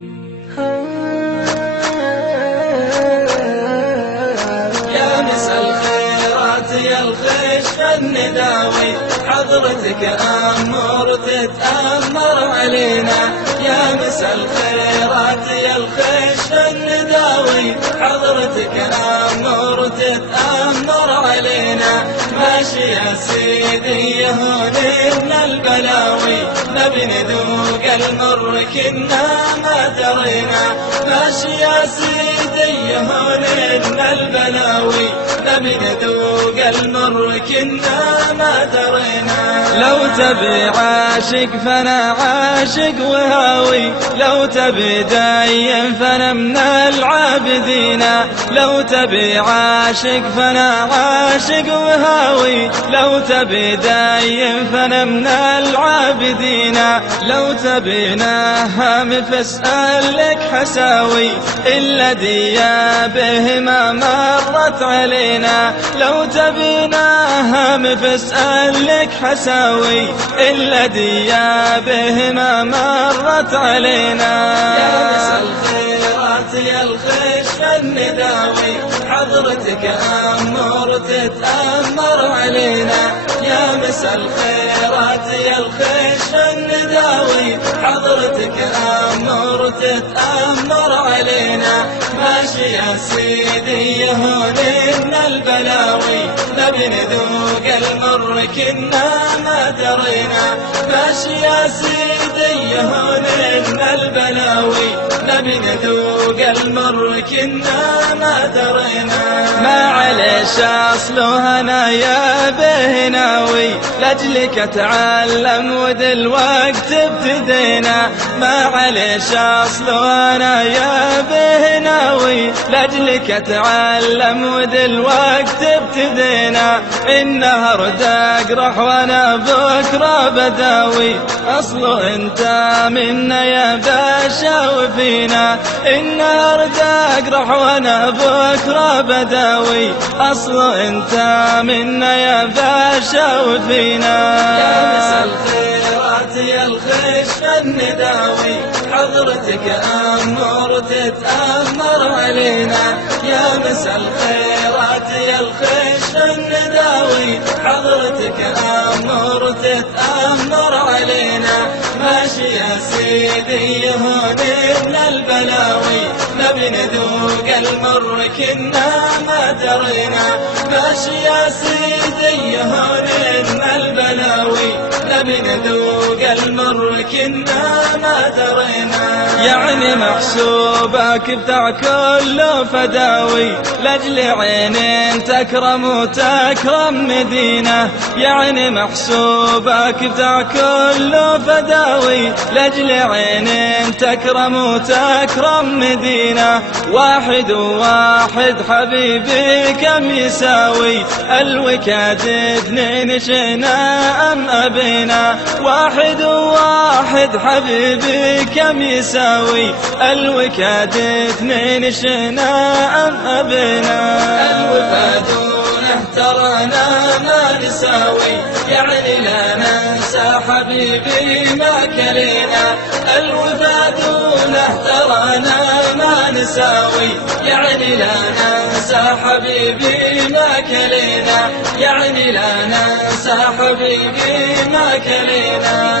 يا مسا الخيرات يا الخش النداوي، حضرتك أمر تتأمر علينا. يا مسا الخيرات يا الخش النداوي، حضرتك أمر تتأمر علينا. ماشي يا سيدي يهون من البلاوي، نبي نذوق المر كنا ما درينا. ماشي يا سيدي يهون من البلاوي، نبي نذوق المر كنا ما درينا. لو تبي عاشق فانا عاشق وهاوي، لو تبي دايم فانا من العابدين. لو تبي عاشق فانا عاشق وهاوي، لو تبي دايم فانا من العابدين. لو تبي نهم فاسأل لك حساوي، الذي به ما مرت علينا. لو تبي نهم فاسأل لك حساوي، الذي به ما مرت علينا. يا مسا الخيرات يا الخش النداوي، حضرتك أمر تتأمر علينا. يا مسا الخيرات يا الخش النداوي، حضرتك أمر تتأمر علينا. ماشي يا سيدي يهون من البلاوي، نبي نذوق المر كنا ما درينا. ماشي يا سيدي يهون من البلاوي، نبي نذوق المر كنا ما درينا. ما عليش أصله أنا يا بهناوي، لأجلك أتعلم ودلوقت ابتدينا. ما عليش أصله أنا يا بهناوي، لأجلك أتعلم ودلوقت ابتدينا. النهر أقرح وأنا بكرة بداوي، أصله أنت منا يا باشا وفينا. النهر أقرح وأنا بكرة بداوي، أصله أنت منا يا باشا وفينا. يا مسا الخيرات يا الخش النداوي، حضرتك أمر تتأمر علينا. يا مسا الخيرات يا الخش النداوي، حضرتك أمر تتأمر علينا. ماشي يا سيدي يهون من البلاوي، نبي نذوق المر كنا ما درينا. ماشي يا سيدي يهون من البلاوي، نبي نذوق المر كنا ما درينا. يعني محسوبك بتاع كله فداوي، لأجل عين تكرم وتكرم مدينة. يعني محسوبك بتاع كله فداوي، لأجل عين تكرم وتكرم مدينة. واحد وواحد حبيبي كم يساوي، الوكاد اثنين شئنا أم أبينا. واحد وواحد حبيبي كم يساوي، الوكاد اثنين شئنا أم أبينا. الوفاد نهترنا ما نساوي، يعني لا ننسى حبيبي ما كلينا. الوفاد نهترنا ما نساوي، يعني لا ننسى حبيبي ما كلينا. يعني لا ننسى حبيبي ما كلينا.